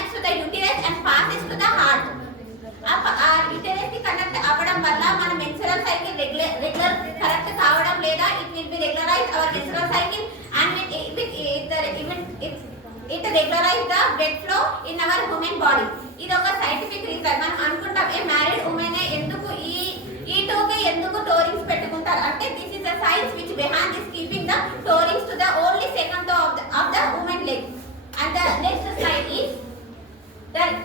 connects to the uterus and passes to the heart. Uterus కి connect అవ్వడం వల్ల మన మెన్స్ట్రువల్ సైకిల్ రెగ్యులర్ కరెక్ట్ కావడం లేదా it will be regularize our menstrual cycle and it regularize the blood flow in our human body. ఇది ఒక scientific reason. మనం అనుకుంటాం ఏ మ్యారీడ్ ఉమెన్ ఎందుకు ఈ టోకే ఎందుకు టోరింగ్స్ పెట్టుకుంటారు అంటే this is the science which behind this keeping the toe rings to the only second toe of the women leg. And the next slide is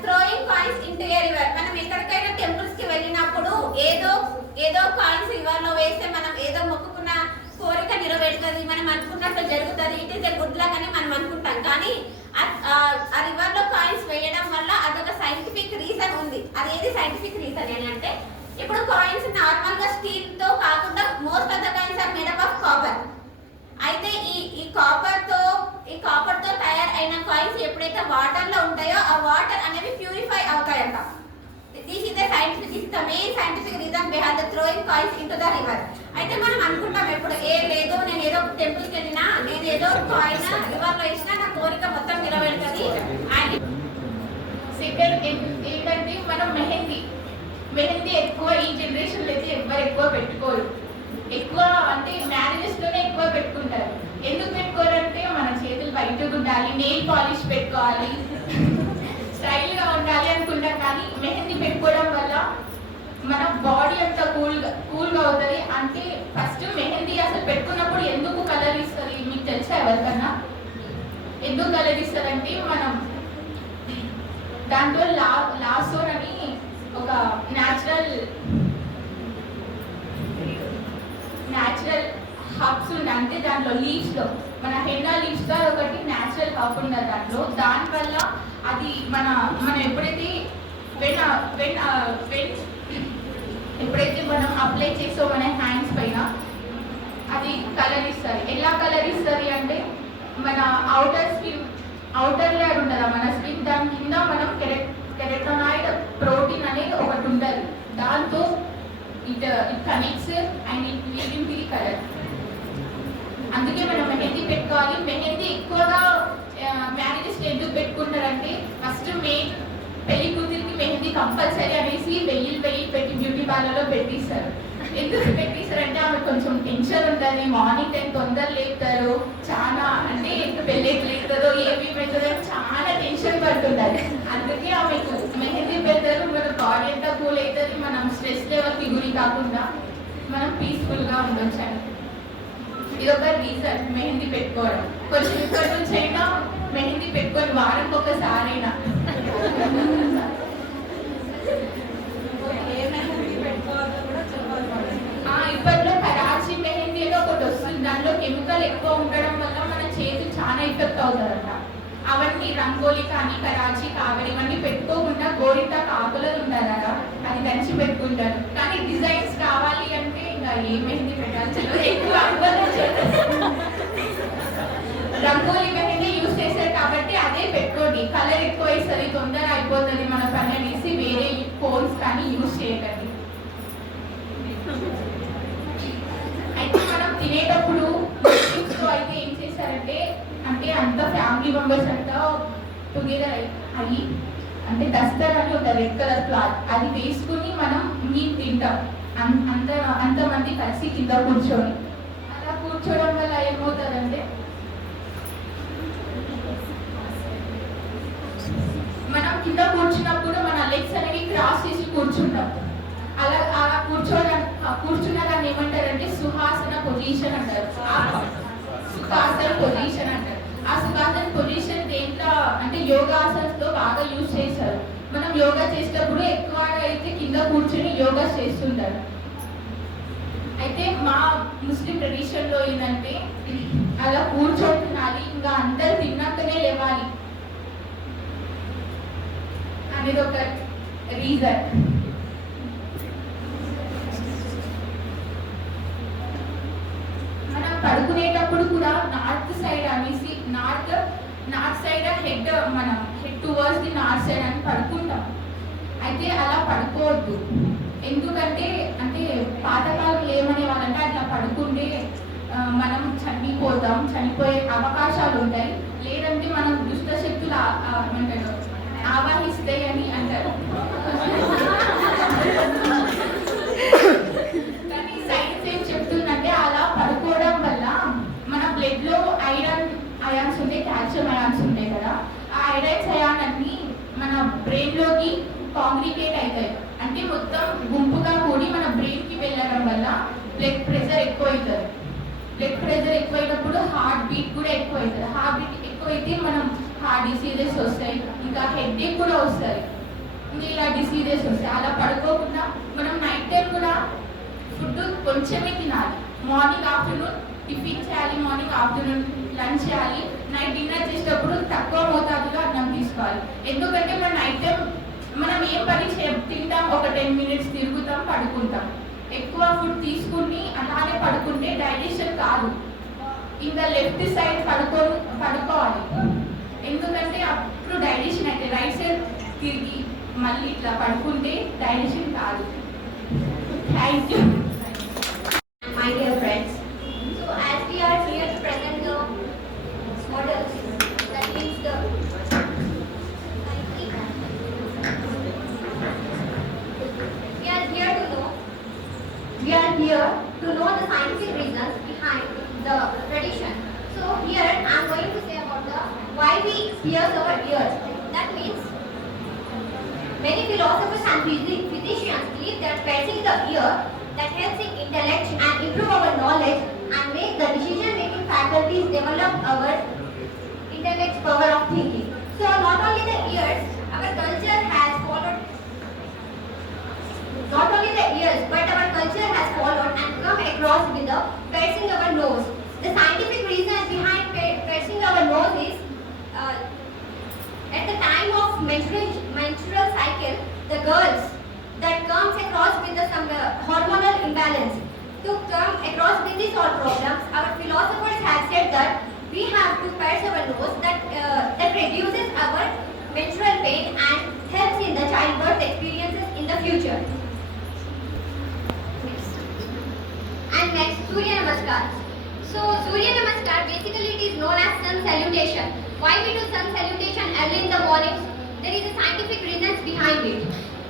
throwing coins into a river. మనం ఎక్కడికైనా టెంపుల్స్ కి వెళ్ళినప్పుడు ఏదో కాయిన్స్ రివర్ లో వేస్తే మనం ఏదో మొక్కుకున్న కోరిక నెరవేరుతుంది, మనం అనుకున్నట్టు జరుగుతుంది, it is a good luck అని మనం అనుకుంటాం. కానీ ఆ రివర్ లో కాయిన్స్ వేయడం వల్ల అదొక సైంటిఫిక్ రీజన్ ఉంది. అదేది సైంటిఫిక్ రీజన్ ఏంటంటే ఇప్పుడు కాయిన్స్ నార్మల్ గా స్టీల్ తో కాకుండా most of the coins are made up of copper. అయితే ఈ కాపర్ తో తయారైన కాయిన్స్ ఎప్పుడైతే వాటర్ లో ఉంటాయో ఆ వాటర్ అనేవి ప్యూరిఫై అవుతాయంట. This is the main scientific reason behind the throwing coins into the river. అయితే మనం అనుకుంటాం ఎప్పుడు లేదు నేను ఏదో టెంపుల్ కి వెళ్ళినా నేను ఏదో కాయిన్ రివర్ లో వేసినా నా కోరిక మొత్తం నిలబెడుతుంది. అండ్ సెకండ్ ఏంటంటే మనం మెహందీ ఎక్కువ ఈ జనరేషన్ లో అయితే ఎవరు ఎక్కువ పెట్టుకోరు. ఎక్కువ అంటే మ్యారేజెస్ లోనే ఎక్కువ పెట్టుకుంటారు. ఎందుకు పెట్టుకోరంటే మన చేతులు బయట ఉండాలి, నెయిల్ పాలిష్ పెట్టుకోవాలి, స్టైల్ గా ఉండాలి అనుకుంటాం. కానీ మెహందీ పెట్టుకోవడం వల్ల మన బాడీ అంతా కూల్గా అవుతుంది. అంటే ఫస్ట్ మెహందీ అసలు పెట్టుకున్నప్పుడు ఎందుకు కలర్ ఇస్తుంది మీకు తెలుసా ఎవరికన్నా? ఎందుకు కలర్ ఇస్తుంది అంటే మనం దాంట్లో లాసోన్ అని ఒక న్యాచురల్ హబ్స్ ఉంది. అంటే దాంట్లో లీవ్స్ లో మన హెన్నా లీవ్స్ తో ఒకటి న్యాచురల్ హబ్ ఉన్నది దాంట్లో. దానివల్ల అది మనం ఎప్పుడైతే మనం అప్లై చేసో మన హ్యాండ్స్ పైన అది కలర్ ఇస్తుంది. ఎలా కలర్ ఇస్తుంది అంటే మన అవుటర్ లేయర్ ఉండదా మన స్కిన్, దాని కింద మనం కెరటోనాయిడ్ ప్రోటీన్ అనేది ఒకటి ఉంటుంది. దాంతో it connects and it leaving the colour. అందుకే మనం మెహందీ పెట్టుకోవాలి. మెహందీ ఎక్కువగా మ్యారేజెస్ ఎందుకు పెట్టుకుంటారంటే ఫస్ట్ పెళ్లి కూతురికి మెహందీ కంపల్సరీ అనేసి వెయ్యి పెట్టి బ్యూటీ పార్లర్లో పెట్టిస్తారు. ఎందుకు పెట్టిస్తారంటే ఆమె కొంచెం టెన్షన్ ఉంటుంది, మార్నింగ్ టైం తొందర లేపుతారు, చాలా అంటే పెళ్ళి లేపుతారో ఏమి పెడతారో చాలా టెన్షన్ పడుతుంటారు. అందుకే ఆమెకు మెహందీ పెడతారు. మన బాడీ అంతా కూల్ అవుతుంది, మనం స్ట్రెస్ లెవెల్కి గురి కాకుండా మనం పీస్ఫుల్గా ఉండొచ్చు అని. ఇది ఒక రీజన్ మెహందీ పెట్టుకోవడం. కొంచెం ఇప్పటి నుంచి అయినా మెహందీ పెట్టుకొని వారానికి ఒకసారైనా ఇప్పట్లో కరాచీ మెహందీ అని ఒకటి వస్తుంది. దానిలో కెమికల్ ఎక్కువ ఉండడం వల్ల మన చేతులు చాలా ఎఫెక్ట్ అవుతారంట. అవన్నీ రంగోలి కానీ కరాచీ కావలి ఇవన్నీ పెట్టుకోకుండా గోరింట ఆకులలు ఉంటారా అది దంచి పెట్టుకుంటారు. కానీ డిజైన్స్ కావాలి అంటే ఇంకా ఏ మెహందీ పెట్టాలి ఎక్కువ రంగోలి మెహందీ యూజ్ చేశారు కాబట్టి అదే పెట్టుకోండి. కలర్ ఎక్కువ వేస్తుంది, తొందర అయిపోతుంది మన పని అనేసి వేరే కోన్స్ కానీ యూజ్ చేయకండి. అయితే మనం తినేటప్పుడు అయితే ఏం చేశారంటే అంటే అంత ఫ్యామిలీ మెంబర్స్ అంతా టుగెదర్ అయ్యి అంటే డస్టర్ అని ఒక రెడ్ కలర్ క్లాత్ అది వేసుకుని మనం మీట్ తింటాం. అంతమంది కలిసి కింద కూర్చొని అలా కూర్చోవడం వల్ల ఏమవుతుందంటే మనం కింద కూర్చున్నప్పుడు మన లెగ్స్ అనేవి క్రాస్ చేసి కూర్చుంటాం. అలా కూర్చున్న దాన్ని ఏమంటారంటే సుహాసన పొజిషన్ అంటారు. సుఖాసన పొజిషన్ అంటారు. ఆ సుఖాసన పొజిషన్ దేంట్లో అంటే యోగాసన్స్ తో బాగా యూజ్ చేస్తారు. మనం యోగా చేసేటప్పుడు ఎక్కువ అయితే కింద కూర్చొని యోగా చేస్తుంటారు. అయితే మా ముస్లిం ట్రెడిషన్ లో ఏంటంటే అలా కూర్చొని తినాలి, ఇంకా అందరు తిన్నాకనే లేవాలి అనేది ఒక రీజన్. మనం పడుకునేటప్పుడు కూడా నార్త్ సైడ్ అనేసి నార్త్ సైడ్ హెడ్ మనం head towards the north side అని పడుకుంటాం. అయితే అలా పడుకోవద్దు. ఎందుకంటే అంటే పాతకాలంలో ఏమనే వాళ్ళంటే అట్లా పడుకుంటే మనం చనిపోయే అవకాశాలు ఉంటాయి. లేదంటే మనం దుష్ట శక్తులు ఏమంటారు ఆవాహిస్తాయి అని అంటారు. కానీ సైన్స్ ఏం చెప్తుందంటే అలా పడుకోవడం వల్ల మన బ్లడ్ లో అయాన్స్ ఉంటాయి, కాల్షియం అయాన్స్ ఉంటాయి కదా, ఆ ఐరన్స్ అయాన్ అన్ని మన బ్రెయిన్ లోకి కాంగ్రిగేట్ అవుతాయి. అంటే మొత్తం గుంపుగా కూడి మన బ్రెయిన్ కి వెళ్ళడం వల్ల బ్లడ్ ప్రెషర్ ఎక్కువ అవుతుంది. బ్లడ్ ప్రెషర్ ఎక్కువైనప్పుడు హార్ట్ బీట్ కూడా ఎక్కువ అవుతుంది. హార్ట్ బీట్ ఎక్కువైతే మనం హార్ట్ డిసీజెస్ వస్తాయి, ఇంకా హెడ్ఏక్ కూడా వస్తుంది, ఇంకా ఇలా డిసీజెస్ వస్తాయి. అలా పడుకోకుండా మనం నైట్ టైం కూడా ఫుడ్ కొంచెమే తినాలి. మార్నింగ్ ఆఫ్టర్నూన్ టిఫిన్ చేయాలి, మార్నింగ్ ఆఫ్టర్నూన్ లంచ్ చేయాలి, నైట్ డిన్నర్ చేసేటప్పుడు తక్కువ మోతాదుగా అన్నం తీసుకోవాలి. ఎందుకంటే మన నైట్ టైం మనం ఏం పని తింటాం, ఒక 10 minutes తిరుగుతాం, పడుకుంటాం. ఎక్కువ ఫుడ్ తీసుకుని అలానే పడుకుంటే డైజెషన్ కాదు. ఇంకా లెఫ్ట్ సైడ్ పడుకోవాలి, ఎందుకంటే అప్పుడు డైజెషన్ అయితే రైట్ సైడ్ తిరిగి మళ్ళీ ఇట్లా పడుకుంటే డైజెషన్ కాదు. Thank you. My dear friends, so as we are here to present the models, that means the we are here to know the scientific reasons behind the tradition. So here I am going to say about the why we pierce our ears. That means many philosophers and physicians believe that piercing the ear that helps in intellect and improve our knowledge and make the decision-making faculties develop our intellect power of thinking. So not only the ears, our culture has followed. Not only the ears, but our culture has followed and come across with the piercing our nose. The scientific reason behind piercing our nose is at the time of menstrual cycle, the girls that comes across with some hormonal imbalance. To come across with these all problems, our philosophers have said that we have to pierce our nose that reduces our menstrual pain and helps in the childbirth experiences in the future. And next, Surya Namaskar. So Surya Namaskar, basically it is known as sun salutation. Why we do sun salutation early in the morning? There is a scientific reasons behind it.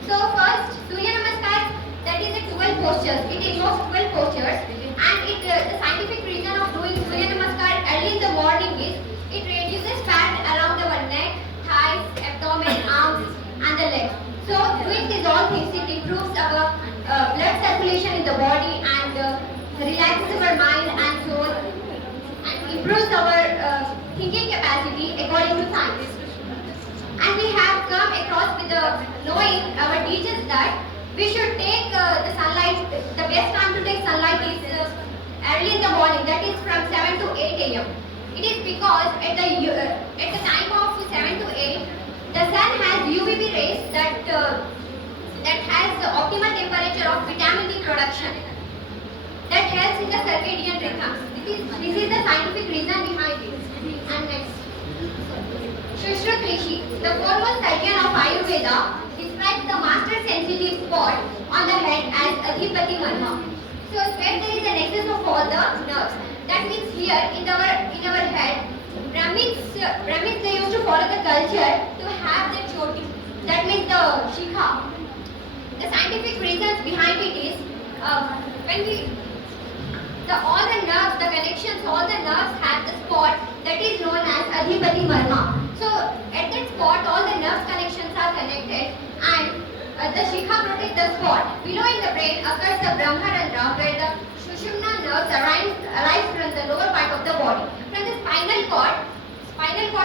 So first, Surya Namaskar, that is a 12 postures. It involves 12 postures, and the scientific reason of doing Surya Namaskar early in the morning is it reduces fat around our neck, thighs, abdomen, arms, and the legs. So doing these all things, it improves our blood circulation in the body and relaxes our mind and soul and improves our thinking capacity according to science. And we have come across with the knowing our teachers that we should take the sunlight. The best time to take sunlight is early in the morning, that is from 7 to 8 a.m. It is because at the time of 7 to 8, the sun has UVB rays that has the optimal temperature of vitamin D production that helps in the circadian rhythms. This is the scientific reason behind it. And next, Shushruta Rishi, the foremost surgeon of Ayurveda, describes the master sensitive spot on the head as Adhipati Marma. So where there is a nexus of all the nerves. That means here in our head, Brahmins they used to follow the culture to have the choti. That means the shikha. The scientific reasons behind it is when all the nerves, the connections, all the nerves have the spot that is known as Adhipati Marma. So at that spot, all the nerves connections are connected, and the shikha protects the spot. Below in the brain occurs the Brahmarandra, where the Sushumna nerves arise from the lower part of the body. From the spinal cord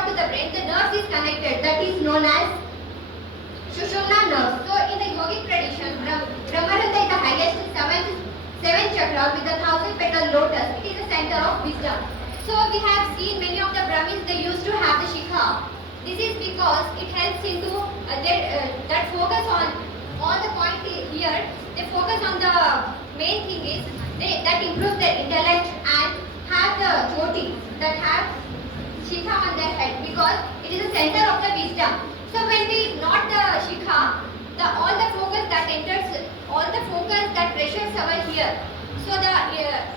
to the brain, the nerves is connected. That is known as Sushumna nerves. So in the yogic tradition, Brahmarandra is the highest seventh chakra with the 1,000-petal lotus. It is the center of wisdom. So we have seen many of the Brahmins, they used to have the shikha. This is because it helps into that focus on all the point here. They focus on the main thing is that improves their intellect and have the choti that have shikha on their head because it is the center of the wisdom. So when we knot the shikha, all the focus that enters, all the focus that pressures our here. So the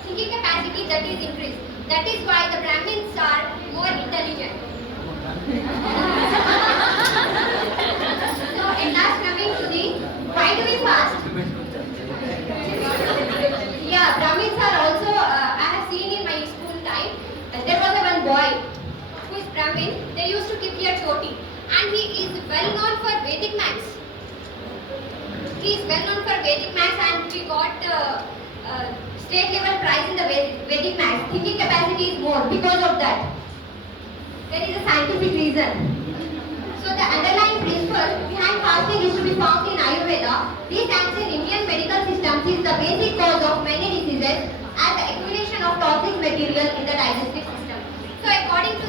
thinking capacity that is increased. That is why the Brahmins are more intelligent. Why do we fast? Yeah, Brahmins are also, I have seen in my school time, there was a one boy who is Brahmin. They used to keep their choti, and he is well known for Vedic maths. He is well known for Vedic maths, and we got state level prize in the Vedic maths. Thinking capacity is more because of that. There is a scientific reason. So the underlying principle behind fasting is to be found in Ayurveda. This ancient Indian medical system is the basic cause of many diseases as the accumulation of toxic material in the digestive system. So according to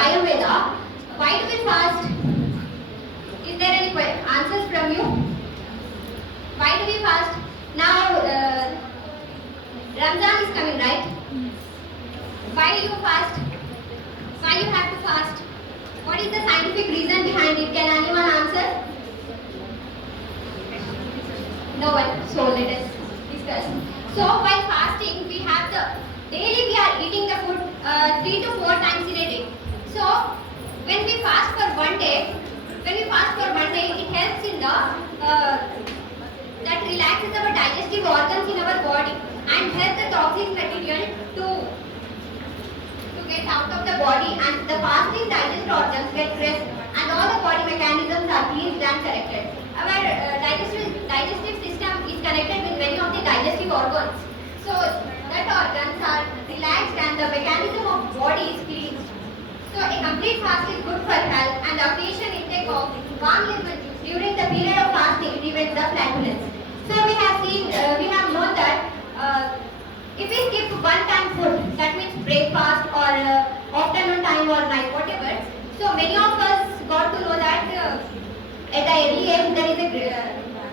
Ayurveda, why do we fast? Is there any answers from you? Why do we fast? Now Ramzan is coming, right? Why do you fast? Why you have to fast? What is the scientific reason behind it? Can anyone answer? No one. So let us discuss. So while fasting, we have daily we are eating the food 3 to 4 times in a day. So when we fast for one day, it helps in that relaxes our digestive organs in our body and helps the toxic material to get out of the body, and the fasting digestive organs get rest and all the body mechanisms are cleansed and corrected. Our digestive system is connected with many of the digestive organs. So that organs are relaxed and the mechanism of body is cleansed. So a complete fast is good for health, and the occasion intake of warm liquid during the period of fasting prevents the flatulence. So we have known that if we skip one time food, that means breakfast or afternoon time or night, whatever. So many of us got to know that at the early age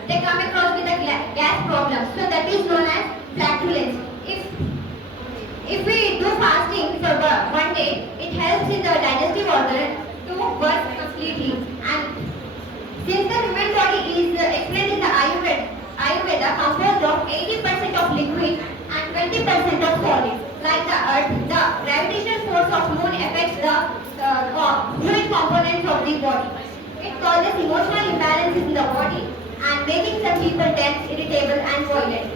they come across with a gas problem. So that is known as flatulence. If we do fasting for one day, it helps in the digestive organ to work completely. And since the human body is explained in the Ayurveda composed of 80% of liquid and 20% of solid. Like the earth, the gravitational force of moon affects the fluid components of the body. It causes emotional imbalances in the body and making some people tense, irritable and violent.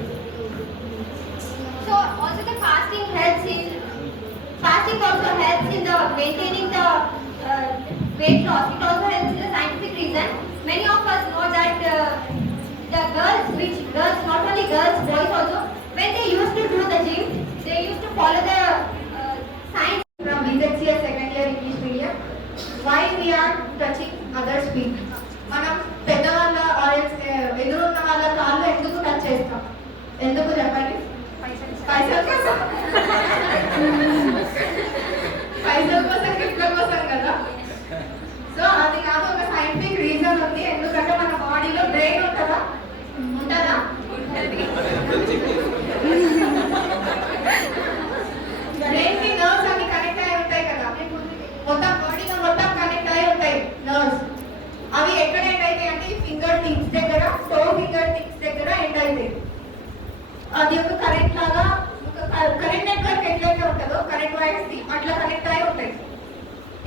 So also the fasting also helps in the maintaining the weight loss. It also helps in the scientific reason. Many of us know that not only girls, boys also, when they used to do the gym, they used to follow the science. From BZCS second year English medium, why we are touching others' feet? మనం పెద్దవాళ్ళ ఎదురున్న వాళ్ళ కాళ్ళు ఎందుకు టచ్ చేస్తాం? ఎందుకు చెప్పండి? పైసల కోసం. గిఫ్ట్ల కోసం కదా. సో అది కాదు, ఒక సైంటిఫిక్ రీజన్ ఉంది. ఎందుకంటే మన బాడీలో బ్రెయిన్ ఉంటుందా? బ్రెయిన్ కి నర్వ్స్ అన్ని కనెక్ట్ అయి ఉంటాయి కదా, మొత్తం బాడీలో మొత్తం కనెక్ట్ అయి ఉంటాయి నర్వ్స్. అవి ఎక్కడ ఎండ్ అవుతాయి అంటే ఫింగర్ టిప్స్ దగ్గర, ఫింగర్ టిప్స్ దగ్గర ఎండ్ అవుతాయి. అది ఒక కరెంట్ లాగా, కరెంట్ నెట్వర్క్ ఎట్లయితే ఉంటుందో కరెంట్ వైర్స్ కి అట్లా కనెక్ట్ అయి ఉంటాయి.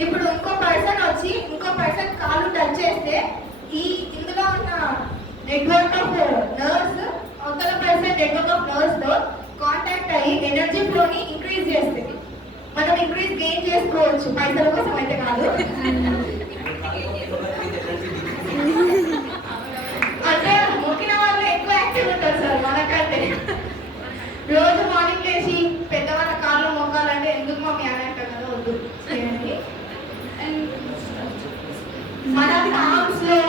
ఇప్పుడు ఇంకో పర్సన్ వచ్చి ఇంకో పర్సన్ కాలు టచ్ చేస్తే ఇందులో ఉన్న నెట్వర్క్ ఆఫ్ నర్వ్స్ అవతల పర్సన్ నెట్వర్క్ ఆఫ్ నర్వ్స్ తో కాంటాక్ట్ అయ్యి ఎనర్జీ ఫ్లోని ఇంక్రీజ్ చేస్తుంది. మనం ఇంక్రీజ్ గెయిన్ చేసుకోవచ్చు, పైసల కోసం అయితే కాదు. అంటే మొక్కిన వాళ్ళు ఎక్కువ యాక్టివ్ ఉంటారు సార్ మనకంటే. రోజు మార్నింగ్ లేచి పెద్దవాళ్ళ కాళ్ళు మొక్కాలంటే ఎందుకు మమ్మీ అని అంటారు కదా, వద్దు చేయండి. మన ఆర్మ్స్ లో,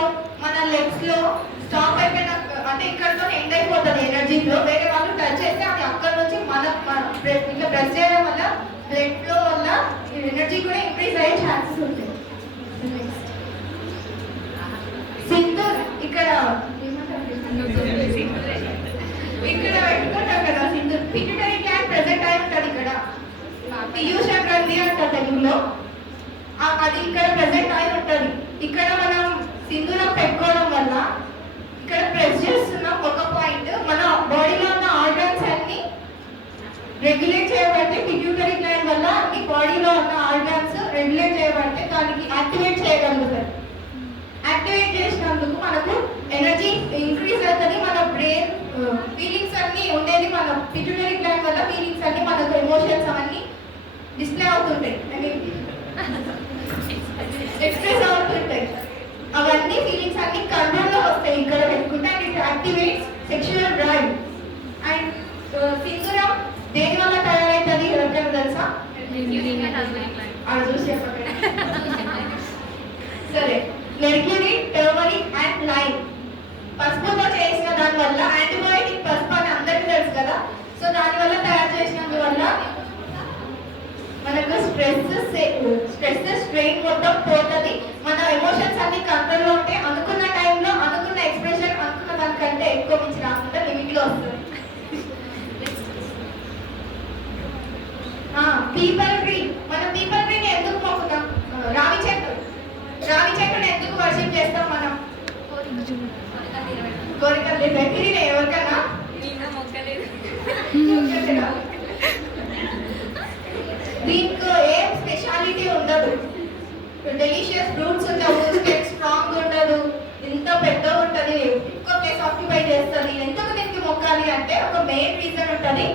మన లెగ్స్ లో స్టాప్ అయిపోయిన అంటే ఇక్కడతో ఎండ్ అయిపోతుంది ఎనర్జీ ఫ్లో. వేరే వాళ్ళు టచ్ చేస్తే అది అక్కడ నుంచి ఇట్లా ప్రెస్ చేయడం వల్ల బ్లడ్ ఫ్లో వల్ల ఎనర్జీ కూడా ఇంక్రీజ్ అయ్యే ఛాన్సెస్ ఉంటాయి. సింధూర్ ఇక్కడ పెట్టుకుంటాం కదా సింధూర్. పిట్యూటరీ గ్లాండ్ ప్రెసెంట్ అయి ఉంటుంది ఇక్కడ, పీయూష గ్రంథి అంటారు తెలుగులో. అది ఇక్కడ ప్రెసెంట్ అయి ఉంటుంది. ఇక్కడ మనం సింధూరం పెట్టుకోవడం వల్ల ఇక్కడ ప్రెస్ చేస్తున్నాం ఒక పాయింట్. మన బాడీలో ఉన్న ఆర్గన్స్ అన్ని రెగ్యులేట్ చేయబడితే పిట్యూటరీ గ్లాండ్ వల్ల అన్ని బాడీలో ఉన్న ఆర్గన్స్ రెగ్యులేట్ చేయబడితే దానికి యాక్టివేట్ చేయగలుగుతారు. యాక్టివేట్ చేసినందుకు మనకు ఎనర్జీ ఇంక్రీజ్ అవుతుంది. మన బ్రెయిన్ ఫీలింగ్స్ అన్ని ఉండేది మన పిట్యూటరీ గ్లాండ్ వల్ల ఫీలింగ్స్ అన్ని మనకు ఎమోషన్స్ అవన్నీ డిస్ప్లే అవుతుంటాయి, ఐ మీన్ ఎక్స్ప్రెస్ అవుతుంటాయి. అవన్నీ ఫీలింగ్స్ అన్ని కంట్రోల్లో వస్తాయి ఇక్కడ పెట్టుకుంటే. And it activates sexual drive. And సింధూరం దేని వల్ల తయారవుతుంది ఎవరికైనా తెలుసా? అది చూసి చెప్పండి. సరే, మెర్క్యూరీ, టర్మరిక్ అండ్ లైమ్ పసుపుతో చేసిన దాని వల్ల యాంటీబయాటిక్ పసుపు అని అందరికీ తెలుసు కదా. సో దాని వల్ల తయారు చేసినందువల్ల మనకు స్ట్రెస్ స్ట్రెయిన్ మొత్తం పోతుంది. మన ఎమోషన్స్ అన్ని కంట్రోల్లో ఉంటే అనుకున్న టైంలో అనుకున్న ఎక్స్ప్రెషన్ అనుకున్న దానికంటే ఎక్కువ మించి రాకుండా లిమిట్లో వస్తుంది. పీపల్ ట్రీ, మన పీపల్ ట్రీని ఎందుకు మొక్కుతాం? రావి చెట్టుని ఎందుకు వర్షిప్ చేస్తాం మనం? కోరికలు తీరనే ఎవరికన్నా? దీనికి ఏం స్పెషాలిటీ ఉండదు, డెలిషియస్ ఫ్రూట్స్ ఉండవు, స్ట్రాంగ్ ఉండదు, ఇంత పెద్దగా ఉంటుంది, ఎక్కువ ప్లేస్ ఆక్యుపై చేస్తుంది. ఎందుకు దీనికి మొక్కాలి అంటే ఒక మెయిన్ రీజన్ ఉంటుంది.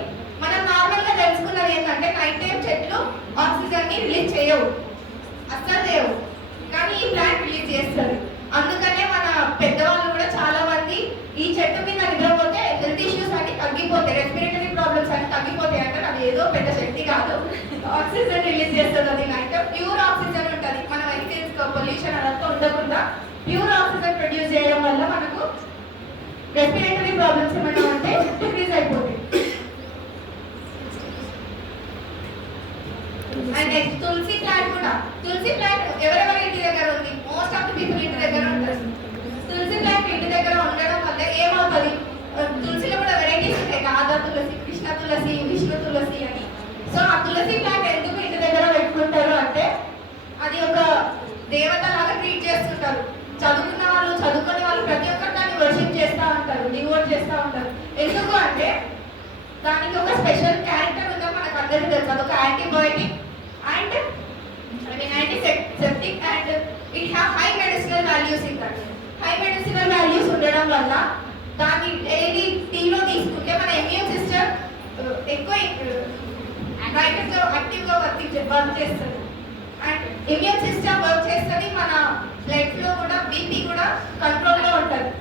మనం నార్మల్ గా తెలుసుకున్నది ఏంటంటే నైట్ టైం చెట్లు ఆక్సిజన్ ని రిలీజ్ చేయవు, అస్సలు చేయవు, కానీ ఈ ప్లాంట్ రిలీజ్ చేస్తుంది. అందుకనే మన పెద్దవాళ్ళు కూడా చాలా మంది ఈ చెట్టు మీద నిద్రపోతే హెల్త్ ఇష్యూస్ అన్ని తగ్గిపోతాయి, రెస్పిరేటరీ ప్రాబ్లమ్స్ అన్ని తగ్గిపోతాయి అంటే అది ఏదో పెద్ద శక్తి కాదు, ఆక్సిజన్ రిలీజ్ చేస్తుంది. అది నైట్ ప్యూర్ ఆక్సిజన్ ఉంటుంది. మన వెహికల్స్ పొల్యూషన్ అదంతా ఉండకుండా ప్యూర్ ఆక్సిజన్ ప్రొడ్యూస్ చేయడం వల్ల మనకు రెస్పిరేటరీ ప్రాబ్లమ్స్ ఏమైనా ఉంటే డిక్రీజ్ అయిపోతాయి. అండ్ నెక్స్ట్ తులసి ప్లాంట్ కూడా. తులసి ప్లాంట్ ఎవరెవరి ఇంటి దగ్గర ఉంది? మోస్ట్ ఆఫ్ ది పీపుల్ ఇంటి దగ్గర ఉంటుంది. తులసి ప్లాంట్ ఇంటి దగ్గర ఉండడం వల్ల ఏమవుతుంది? తులసిలో కూడా వెరైటీస్ ఉంటాయి, రాధా తులసి, కృష్ణ తులసి, విష్ణు తులసి అని. సో ఆ తులసి ప్లాంట్ ఎందుకు ఇంటి దగ్గర పెట్టుకుంటారు అంటే అది ఒక దేవత లాగా ట్రీట్ చేస్తుంటారు. చదువుకున్న వాళ్ళు చదువుకునే వాళ్ళు ప్రతి ఒక్కరు దాన్ని వర్షిప్ చేస్తూ ఉంటారు, డివోట్ చేస్తూ ఉంటారు. ఎందుకు అంటే దానికి ఒక స్పెషల్ క్యారెక్టర్ ఉందో మనకు అందరికీ తెలుసు. అదొక antibiotic and antiseptic and it have high medicinal values. ఇంకా హై మెడిసినల్ వాల్యూస్ ఉండడం వల్ల దాన్ని డైలీ టీలో తీసుకుంటే మన ఇమ్యూన్ సిస్టమ్ ఎక్కువ యాక్టివ్గా వర్క్ చేస్తుంది. అండ్ ఇమ్యూన్ సిస్టమ్ వర్క్ చేస్తుంది, మన బ్లడ్ ఫ్లో కూడా బీపీ కూడా కంట్రోల్లో ఉంటుంది.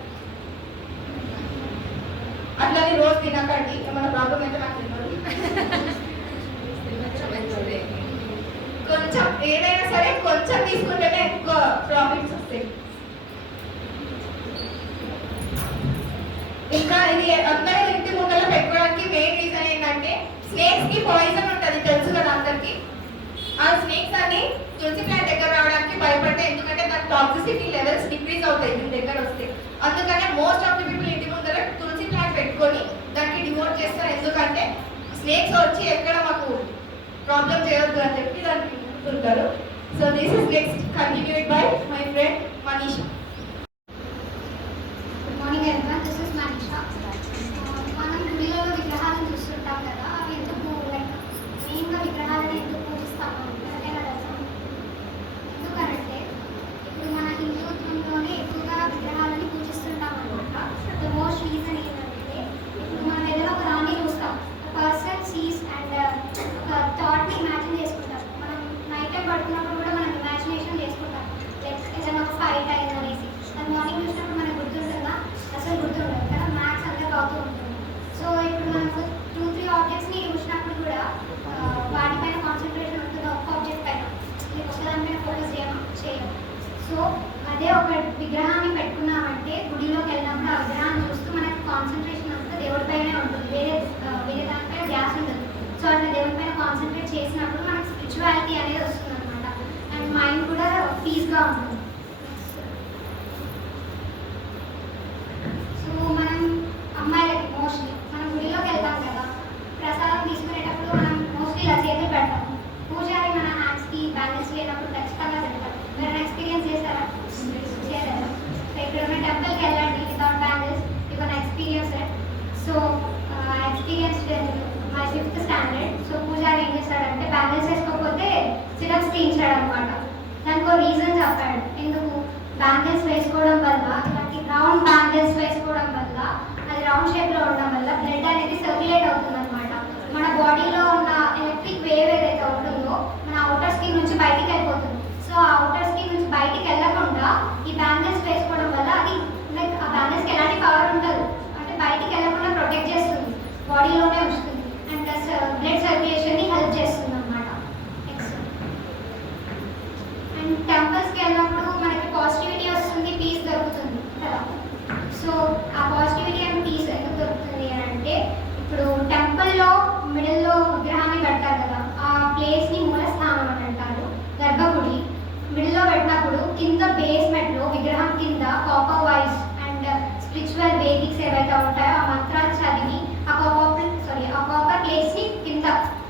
అట్లని రోజు తినకండి, ఏమైనా ప్రాబ్లం అయితే నాకు తెలియదు. కొంచెం ఏదైనా సరే కొంచెం తీసుకుంటేనే ఎక్కువ ప్రాఫిట్స్ వస్తాయి. ఇంకా ఇది అందరూ ఇంటి ముందర పెట్టుకోవడానికి మెయిన్ రీజన్ ఏంటంటే స్నేక్స్ కి పాయిజన్ ఉంటుంది, తెలుసు కదా అందరికి. ఆ స్నేక్స్ అని తులసి ప్లాంట్ దగ్గర రావడానికి భయపడతాయి, ఎందుకంటే దాని టాక్సిసిటీ లెవెల్స్ డిక్రీజ్ అవుతాయి దీని దగ్గర వస్తే. అందుకనే మోస్ట్ ఆఫ్ ది పీపుల్ ఇంటి ముందర తులసి ప్లాంట్ పెట్టుకొని దానికి డివోట్ చేస్తారు. ఎందుకంటే స్నేక్స్ వచ్చి ఎక్కడ మాకు ప్రాబ్లం చేయొద్దు అని చెప్పి దానికి ఉంటారు. So this is next continued by my friend Manisha. Good morning everyone, this is Manisha. మనం గుడిలో విగ్రహాలను చూస్తుంటాం కదా, అవి ఎందుకు లైక్ మెయిన్గా విగ్రహాలను ఎందుకు పూజిస్తాము ఎవరికైనా తెలుసా? ఎందుకనంటే ఇప్పుడు మన హిందూత్వంలోనే ఎక్కువగా విగ్రహాలని పూజిస్తుంటాం అనమాట. ద మోస్ట్ రీజన్ ఏంటంటే ఇప్పుడు మనం ఏదైనా ఒక దాన్ని చూస్తాం, పర్సన్ సీస్ అండ్ ఒక థాట్ని ఇమాజిన్ చేసుకుంటాం. మనం నైట్ టైం పడుకున్నప్పుడు కూడా మనం ఇమాజినేషన్ చేసుకుంటాం, లైక్ ఏదైనా ఒక ఫైట్ అయింది అనేసి. అది మార్నింగ్ చూసినప్పుడు మనకు గుర్తుంటుందా? అసలు గుర్తుండదు కదా, మ్యాథ్స్ అందరికి అవుతూ ఉంటుంది. సో ఇప్పుడు మనకు 2-3 ఆబ్జెక్ట్స్ని చూసినప్పుడు కూడా వాటిపైన కాన్సన్ట్రేషన్ ఉంటుంది, ఒక ఆబ్జెక్ట్ పైన, లేకపోతే ఒకదానిపైన ఫోకస్ చేయము. సో అదే ఒక విగ్రహాన్ని పెట్టుకున్నామంటే గుడిలోకి వెళ్ళినప్పుడు ఆ విగ్రహాన్ని చూస్తూ మనకి కాన్సన్ట్రేషన్ అంతా దేవుడిపైనే ఉంటుంది, వేరే దానిపైన ధ్యాస ఉండదు. సో అట్లా దేవుడిపైన కాన్సన్ట్రేట్ చేసినప్పుడు మనకి స్పిరిచువాలిటీ అనేది వస్తుంది అనమాట. అండ్ మైండ్ కూడా పీస్గా ఉంటుంది. సో మనం అమ్మాయిలకి మోస్ట్లీ మనం గుడిలోకి వెళ్తాం కదా, ప్రసాదం తీసుకునేటప్పుడు మనం మోస్ట్లీ ఇలా చేతులు పెడతాం. పూజారి మన హ్యాండ్స్కి బ్యాంగిల్స్ లేనప్పుడు ఖచ్చితంగా పెడతారు. మీరు ఎక్స్పీరియన్స్ చేస్తారా? చేయలేదు. సో ఇక్కడ ఉన్న టెంపుల్కి వెళ్ళండి without bangles, you can experience it. So experience my 5th standard. So పూజారి ఏం చేస్తాడంటే బ్యాంగిల్స్ వేసుకోకపోతే సిరప్స్ తీయించాడు అనమాట. దానికి ఒక రీజన్ చెప్పాడు, ఎందుకు బ్యాంగిల్స్ వేసుకోవడం వల్ల, ఇలాంటి రౌండ్ బ్యాంగిల్స్ వేసుకోవడం వల్ల, అది రౌండ్ షేప్లో ఉండడం వల్ల బ్లడ్ అనేది సర్క్యులేట్ అవుతుంది అనమాట. మన బాడీలో ఉన్న ఎలక్ట్రిక్ వేవ్ ఏదైతే ఉంటుందో మన అవుటర్ స్కిన్ నుంచి బయటికి వెళ్ళిపోతుంది. సో ఆ అవుటర్ స్కిన్ నుంచి బయటికి వెళ్ళకుండా ఈ బ్యాంగిల్స్ వేసుకోవడం వల్ల అది లైక్ ఆ బ్యాంగిల్స్కి ఎలాంటి పవర్ ఉండదు, అంటే బయటికి వెళ్ళకుండా ప్రొటెక్ట్ చేస్తుంది, బాడీలోనే ఉంచుతుంది అండ్ ప్లస్ బ్లడ్ సర్క్యులేషన్ని హెల్ప్ చేస్తుంది అనమాట. నెక్స్ట్ అండ్ టెంపుల్స్కి వెళ్ళినప్పుడు మనకి పాజిటివిటీ వస్తుంది, పీస్ దొరుకుతుంది కదా. సో ఆ పాజిటివిటీ అండ్ పీస్ ఎందుకు దొరుకుతుంది అని అంటే, ఇప్పుడు టెంపుల్లో మిడిల్లో విగ్రహాన్ని పెడతారు కదా, ఆ ప్లేస్ని మూలస్థానం అని అంటారు. గర్భగుడి మిడిల్లో పెట్టినప్పుడు కింద బేస్మెంట్లో విగ్రహం కింద copper voice and spiritual Vedix ఏవైతే ఉంటాయో ఆ మంత్రాలు చదివి ఆ కాపర్ ప్లేస్ని కింద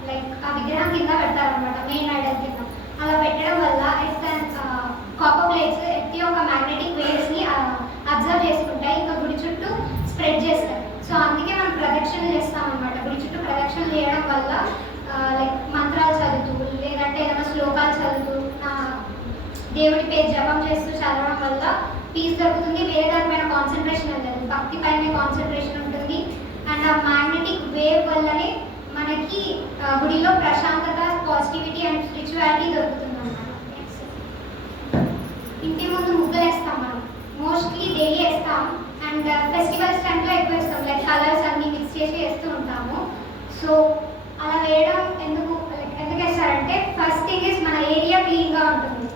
లైక్ ఆ విగ్రహం కింద పెడతారనమాట, మెయిన్ ఐడల్ కింద. అలా పెట్టడం వల్ల కాపర్ ప్లేట్స్ ఎత్తి ఒక మ్యాగ్నెటిక్ వేవ్స్ని అబ్జర్వ్ చేసుకుంటాయి, ఇంకా గుడి చుట్టూ స్ప్రెడ్ చేస్తారు. సో అందుకే మనం ప్రదక్షిణలు చేస్తామన్నమాట. గుడి చుట్టూ ప్రదక్షిణలు చేయడం వల్ల లైక్ మంత్రాలు చదువుతూ లేదంటే ఏదైనా శ్లోకాలు చదువుతూ దేవుడి పేరు జపం చేస్తూ చదవడం వల్ల పీస్ దొరుకుతుంది. వేరే దానిపైన కాన్సన్ట్రేషన్ వెళ్ళదు, భక్తి పైన కాన్సన్ట్రేషన్ ఉంటుంది. అండ్ ఆ మ్యాగ్నెటిక్ వేవ్ వల్లనే మనకి గుడిలో ప్రశాంతత, పాజిటివిటీ అండ్ స్పిరిచువాలిటీ దొరుకుతుంది అన్నమాట. ఇంటి ముందు ముగ్గులు వేస్తాం మనం, మోస్ట్లీ డైలీ వేస్తాం అండ్ ఫెస్టివల్స్ టైంలో ఎక్కువ వేస్తాం, లైక్ కలర్స్ అన్ని మిక్స్ చేసి వేస్తూ ఉంటాము. సో అలా వేయడం ఎందుకు వేస్తారంటే, ఫస్ట్ థింగ్ ఇస్ మన ఏరియా క్లీన్గా ఉంటుంది.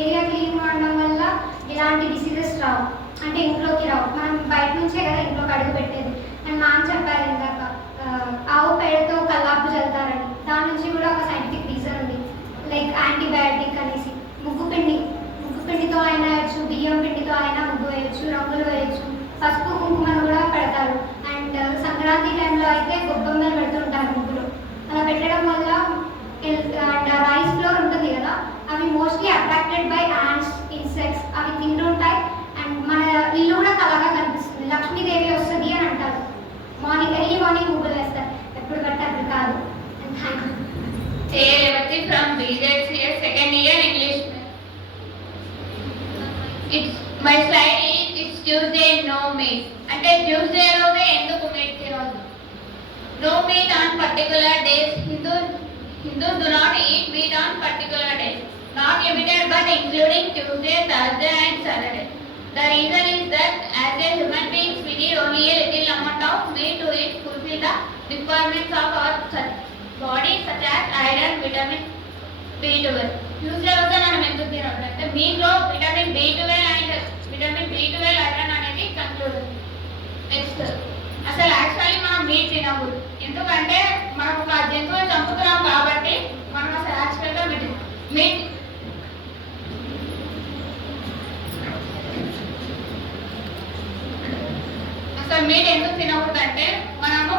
ఏరియా క్లీన్గా ఉండడం వల్ల ఎలాంటి డిసీజెస్ రావు, అంటే ఇంట్లోకి రావు. మనం బయట నుంచే కదా ఇంట్లోకి అడుగు పెట్టేది. అండ్ మ్యామ్ చెప్పారు ఇందాక ఆవు పేడతో కల్లాపు చల్లుతారని, దాని నుంచి కూడా ఒక సైంటిఫిక్ రీజన్ ఉంది, లైక్ యాంటీబయాటిక్ అనేసి. ముగ్గు పిండితో అయినా వేయచ్చు, బియ్యం పిండితో అయినా ముగ్గు వేయచ్చు, రంగులు వేయచ్చు, పసుపు కుంకుమను కూడా పెడతారు. అండ్ సంక్రాంతి టైంలో అయితే గొబ్బెమ్మలు పెడుతుంటారు ముగ్గులు. అలా పెట్టడం వల్ల అండ్ రైస్ ఫ్లోర్ ఉంటుంది కదా, అవి mostly attracted by ants, insects, అవి తింటుంటాయి. అండ్ మన ఇల్లు కూడా కలగా కనిపిస్తుంది, లక్ష్మీదేవి వస్తుంది అని అంటారు. ఎర్లీ మార్నింగ్ ముగ్గులు వేస్తారు, ఎప్పుడు పెట్టారు కాదు. And thank you. Revati from BZCA second year English. My slide is it's Tuesday no meat. అంటే ట్యూస్డే రోజే ఎందుకు మీట్ తినొద్దు? No meat on particular days. Hindus do not eat meat on particular days. Not limited but including Tuesday, Thursday and Saturday. The reason is that as a human beings we need only a little amount of meat to eat fulfill the requirements of our body such as iron, vitamin B12. Tuesday రోజు మనం ఎందుకు తినొద్దు అంటే, మీట్లో vitamin B12 and vitamin B12 iron అనేది conclude. Next, అసలు యాక్చువల్లీ మనం మీట్ తినకూడదు, ఎందుకంటే మనం ఒక జంతువుని చంపుతున్నాం కాబట్టి మనం అసలు యాక్చువల్గా మీట్ అసలు మీట్ ఎందుకు తినకూడదు అంటే, మనము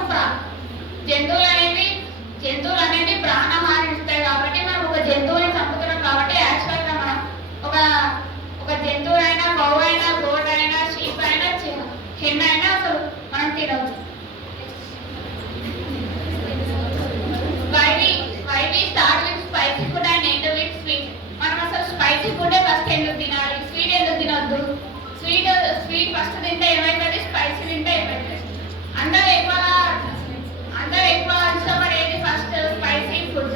జంతువులు అనేవి ప్రాణహాని ఇస్తాయి కాబట్టి మనం ఒక జంతువుని చంపుతున్నాం కాబట్టి యాక్చువల్గా మనం ఒక జంతువు అయినా, గౌ అయినా, గోట్ అయినా, షీప్ అయినా, హెన్ అయినా అసలు మనం తినవచ్చు. Why we start with spicy food and end with sweet? మనం అసలు స్పైసీ ఫుడ్ ఫస్ట్ ఎందుకు తినాలి, స్వీట్ ఎందుకు తినొద్దు? స్వీట్ ఫస్ట్ తింటే ఏమవుతుంది, స్పైసీ తింటే ఏమవుతుంది? అందరూ ఎక్కువ ఇష్టపడేది ఫస్ట్ స్పైసీ ఫుడ్.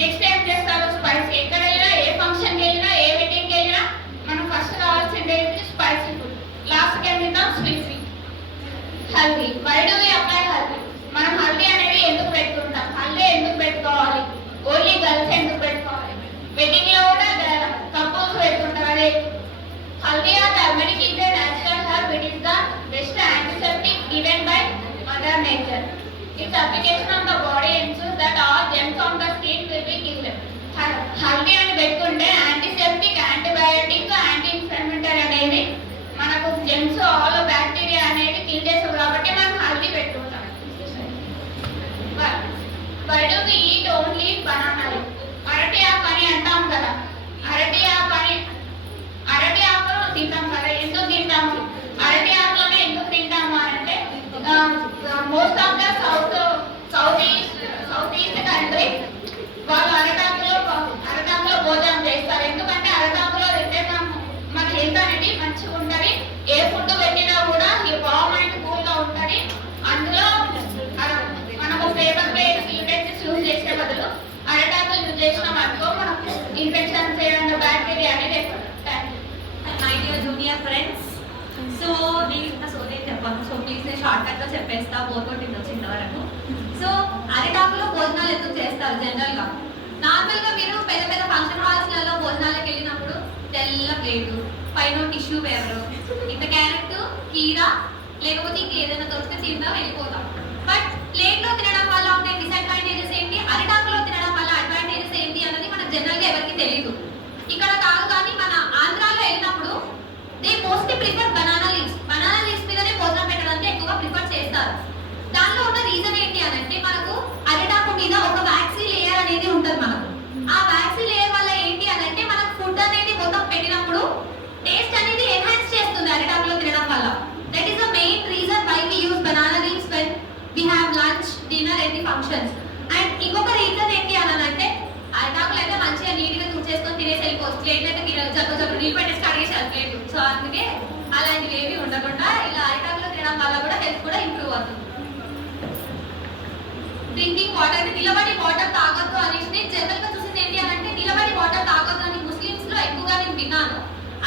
నెక్స్ట్ ఏం చేస్తారు, స్పైసీ. ఎక్కడ వెళ్ళినా, ఏ ఫంక్షన్కి వెళ్ళినా, ఏ మీటింగ్కి వెళ్ళినా మనం ఫస్ట్ కావాల్సింది స్పైసీ ఫుడ్. లాస్ట్కి ఏం తింటాం, sweet. Haldi. Why do we apply haldi? మనం హల్దీ అనేది ఎందుకు పెట్టుకుంటాం? హల్దీ ఎందుకు పెట్టుకోవాలి? ఓన్లీ గర్ల్స్ ఎందుకు పెట్టుకోవాలి? వెడ్డింగ్ లో కూడా కపుల్స్ పెట్టుకుంటారు. అదే haldi or turmeric is a natural herb. It is the best antiseptic given by Mother Nature. Its application on the body ensures that all germs on the skin will be killed. Haldi అని పెట్టుకుంటే antiseptic, antibiotic, anti inflammatory అనేవి మనకు Gems, all bacteria అనేవి కిల్ చేస్తాం కాబట్టి మనం హల్దీ పెట్టుకుంటాం. Why do we eat only banana leaf? అరటి ఆకు అని అంటాం కదా, అరటి ఆకు తింటాం కదా, ఎందుకు తింటాము? అరటి ఆకులోనే ఎందుకు తింటాము అంటే, most of the south east country వాళ్ళు అరటాకులో భోజనం చేస్తారు. ఎందుకంటే అరటాకులో తింటే మన హెల్త్ అనేది ఫ్రెండ్స్. సో నేను ఇంత సోదే చెప్పాను. సో ప్లీజ్ నేను షార్ట్ కట్ లో చెప్పేస్తా, బోర్కొట్టింది వచ్చింది వరకు. సో అరిటాకులో భోజనాలు ఎందుకు చేస్తారు జనరల్ గా? నార్మల్ గా మీరు పెద్ద పెద్ద ఫంక్షన్ హాల్స్లలో భోజనాలకు వెళ్ళినప్పుడు తెల్ల ప్లేటు, పైన టిష్యూ పేపర్, ఇంత క్యారెట్, కీరా, లేకపోతే ఇంక ఏదైనా దొరికితే తిందాం వెళ్ళిపోతాం. బట్ ప్లేట్ లో తినడం వల్ల ఉండే డిసడ్వాంటేజెస్ ఏంటి, అరిటాకులో తినడం వల్ల అడ్వాంటేజెస్ ఏంటి అన్నది మనకు జనరల్ గా ఎవరికి తెలియదు. ఇక్కడ కాదు కానీ మన ఆంధ్రాలో వెళ్ళినప్పుడు they mostly prefer banana leaves మీదనే భోజనం పెట్టడానికి ఎక్కువగా ప్రిఫర్ చేస్తారు. దానిలో ఉన్న రీజన్ ఏంటి అని అంటే మనకు అరిటాకు మీద ఒక వ్యాక్సీ లేయర్ అనేది ఉంటుంది మనకు. ఆ వ్యాక్సీ లేయర్ వల్ల ఏంటి అని అంటే మనకు ఫుడ్ అనేది మొత్తం పెట్టినప్పుడు టేస్ట్ అనేది ఎన్హాన్స్ చేస్తుంది అరిటాకులో తినడం వల్ల. That is the main reason why we use banana leaves when we have lunch, dinner at the functions. And ఇంకొక రీజన్ ఏంటి అని అంటే అరిటాకులు అయితే మంచిగా నీట్ గా తుడిచేసుకొని తినేసి వెళ్ళిపోవచ్చు. ప్లేట్లు అయితే జబ్బు నీళ్ళు పెట్టేసి కడిగేసారు ప్లేట్. సో అందుకే అలాంటివి ఏవి ఉండకుండా ఇలా అరిటాకులో తినడం వల్ల కూడా హెల్త్ కూడా ఇంప్రూవ్ అవుతుంది. డ్రింకింగ్ వాటర్, నిలబడి వాటర్ తాగొద్దు అనేసి నేను జనరల్ గా చూసింది ఏంటి అని అంటే నిలబడి వాటర్ తాగొద్దు అని ముస్లిమ్స్ లో ఎక్కువగా నేను విన్నాను.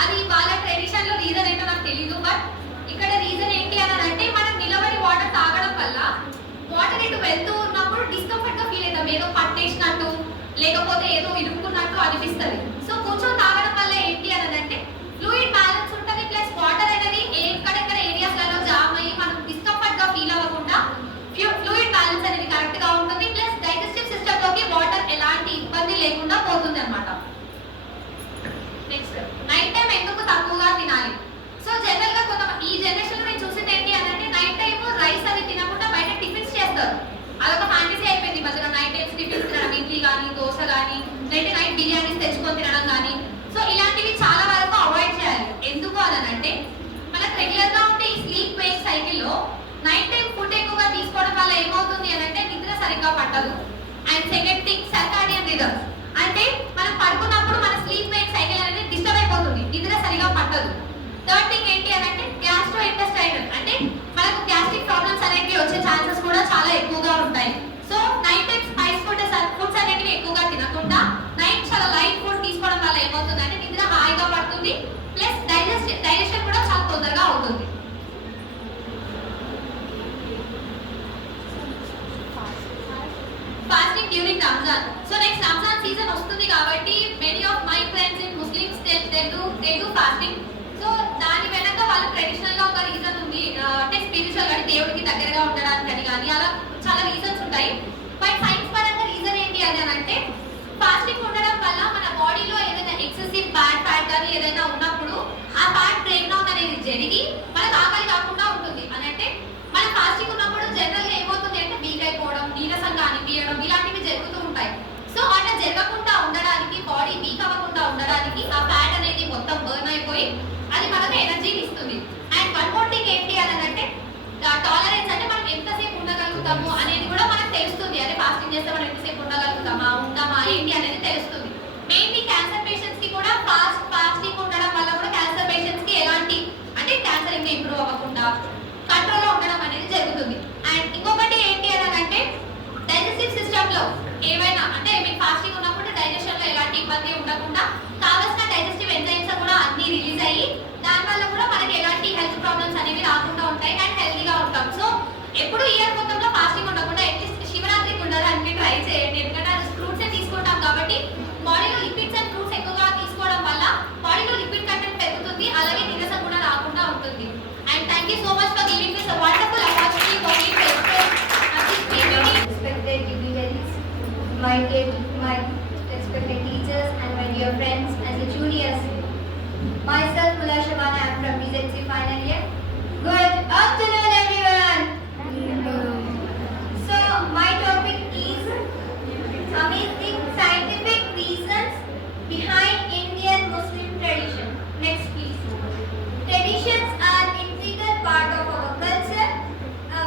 అది వాళ్ళ ట్రెడిషన్ లో రీజన్ ఏంటో నాకు తెలీదు. బట్ ఇక్కడ రీజన్ ఏంటి అని అంటే మనం నిలబడి వాటర్ తాగడం వల్ల వాటర్ ఇటు వెళ్తూ ఉన్నప్పుడు డిస్కంఫర్ట్ గా ఫీల్ అవుతాం, ఏదో పట్టేసినట్టు లేకపోతే ఏదో ఇరుక్కున్నట్టు అనిపిస్తుంది. సో కూర్చొని తాగడం వల్ల ఏంటి అని అంటే ఫ్లూయిడ్ బ్యాలెన్స్ ఉంటుంది, ప్లస్ వాటర్ అనేది ఎక్కడెక్కడ ఏరియాస్ లలో జామ్ అయ్యి మనం డిస్కంఫర్ట్ గా ఫీల్ అవ్వకుండా ఫ్లూయిడ్ బ్యాలెన్స్ అనేది కరెక్ట్ గా ఉంటుంది. ప్లస్ డైజెస్టివ్ సిస్టమ్ లోకి వాటర్ ఎలాంటి ఇబ్బంది లేకుండా పోతుంది అన్నమాట. నెక్స్ట్, నైట్ టైం ఎందుకు తక్కువగా తినాలి? సో జనరల్ గా ఈ జనరేషన్ లో నేను చూసింది ఏంటి అని అంటే నైట్ టైం రైస్ అది తినకుండా బయట టిఫిన్స్ చేస్తారు. అదొక ఫ్యాంటసీ అయిపోయింది మధ్యలో. నైట్ టైమ్స్ టిఫిన్స్ తినడం, ఇడ్లీ కానీ దోశ కానీ నైట్ బిర్యానీస్ తెచ్చుకొని తినడం కానీ. సో ఇలాంటివి చాలా వరకు అవాయిడ్ చేయాలి. ఎందుకు అని అంటే మనకు రెగ్యులర్ గా ఉంటే ఈ స్లీప్ వేక్ సైకిల్లో నైట్ టైం ఫుడ్ ఎక్కువగా తీసుకోవడం వల్ల ఏమవుతుంది అని అంటే నిద్ర సరిగ్గా పట్టదు. And second thing, circadian rhythms, అంటే మనం పడుకున్నప్పుడు మన స్లీప్ వేక్ సైకిల్ అనేది డిస్టర్బ్ అయిపోతుంది, నిద్ర సరిగా పట్టదు. థర్డ్ థింగ్ ఏంటి అని అంటే గ్యాస్ట్రో ఇంటెస్టైనల్, అంటే మనకు గ్యాస్ట్రిక్ ప్రాబ్లమ్స్ అనేవి వచ్చే ఛాన్సెస్ కూడా చాలా ఎక్కువగా ఉంటాయి. So night time spice foods అనేవి ఎక్కువగా తినకుండా నైట్ చాలా లైట్ ఫుడ్ తీసుకోవడం వల్ల ఏమవుతుంది అంటే నిద్ర హాయిగా పడుతుంది, ప్లస్ డైజెషన్ కూడా చాలా తొందరగా అవుతుంది. Fasting during Ramzan. So next Ramzan season వస్తుంది కాబట్టి many of my friends in Muslims they do fasting. So దాని వెనక వాళ్ళ ట్రెడిషనల్ గా ఒక రీజన్ ఉంది, అంటే స్పిరిచువల్ గా దేవుడికి దగ్గరగా ఉండడానికి కానీ అలా చాలా రీజన్స్ ఉంటాయి. బట్ సైన్స్ పరంగా రీజన్ ఏంటి అని అంటే ఫాస్టింగ్ ఉండడం వల్ల మన బాడీలో ఏదైనా ఎక్సెసివ్ బ్యాడ్ ఫ్యాట్ కానీ ఏదైనా ఉన్నప్పుడు ఆ ఫ్యాట్ బ్రేక్ డౌన్ అనేది జరిగి మనకు ఆకలి కాకుండా ఉంటుంది. అని అంటే మన ఫాస్టింగ్ ఉన్నప్పుడు జనరల్ గా ఏమవుతుంది అంటే వీక్ అయిపోవడం, నీరసంగా అనిపించడం ఇలాంటివి జరుగుతూ ఉంటాయి. సో అట్లా జరగకుండా ఉండడానికి, బాడీ వీక్ అవ్వకుండా ఉండడానికి ఆ ఫ్యాట్ అనేది మొత్తం బర్న్ అయిపోయి అది మనకు ఎనర్జీని ఇస్తుంది. అండ్ వన్ మోర్ థింగ్ ఏంటి అని అంటే టాలరెన్స్, అంటే మనం ఎంతసేపు ఉండగలుగుతాము అనేది కూడా మనకు తెలుస్తుంది. అదే ఫాస్టింగ్ చేస్తే మనం ఎంతసేపు ఉండగలుగుతామా ఉంటామా ఏంటి అనేది తెలుస్తుంది. మెయిన్లీ క్యాన్సర్ పేషెంట్స్ కి కూడా ఫాస్టింగ్ ఉండడం వల్ల కూడా క్యాన్సర్ పేషెంట్స్ కి ఎలాంటి అంటే క్యాన్సర్ ఇంకా ఇంప్రూవ్ అవ్వకుండా కంట్రోల్ లో ఉండడం అనేది జరుగుతుంది. అండ్ ఇంకొకటి ఏంటి అని అంటే డైజెస్టివ్ సిస్టమ్ లో ఏమైనా అంటే మీకు ఫాస్టింగ్ ఉన్నప్పుడు డైజెషన్ లో ఎలాంటి ఇబ్బంది ఉండకుండా కావాల్సిన డైజెస్టివ్ ఎంజైమ్స్ కూడా అన్ని రిలీజ్ అయ్యి దానివల్ల కూడా మనకి ఎలాంటి హెల్త్ ప్రాబ్లమ్స్ అనేవి రాకుండా ఉంటాయి అండ్ హెల్తీగా ఉంటాం. సో ఎప్పుడు ఇయర్ మొత్తంలో ఫాస్టింగ్ ఉండకుండా అట్లీస్ట్ శివరాత్రికి ఉండడానికి ట్రై చేయండి. ఎందుకంటే అది ఫ్రూట్స్ తీసుకుంటాం కాబట్టి బాడీలో లిపిడ్స్ అండ్ ఫ్రూట్స్ ఎక్కువగా తీసుకోవడం వల్ల బాడీలో లిపిడ్ కంటెంట్ పెరుగుతుంది, అలాగే నీరసం కూడా రాకుండా ఉంటుంది. And thank you so much for giving this wonderful opportunity for me to express this PPT. Respected dignitaries, my respected teachers and my dear friends and the juniors. Myself Mula Shabana, I am from BZC final year. Good afternoon everyone. So my topic is amazing scientific reasons behind Indian Muslim tradition. Next please. Traditions are integral part of our culture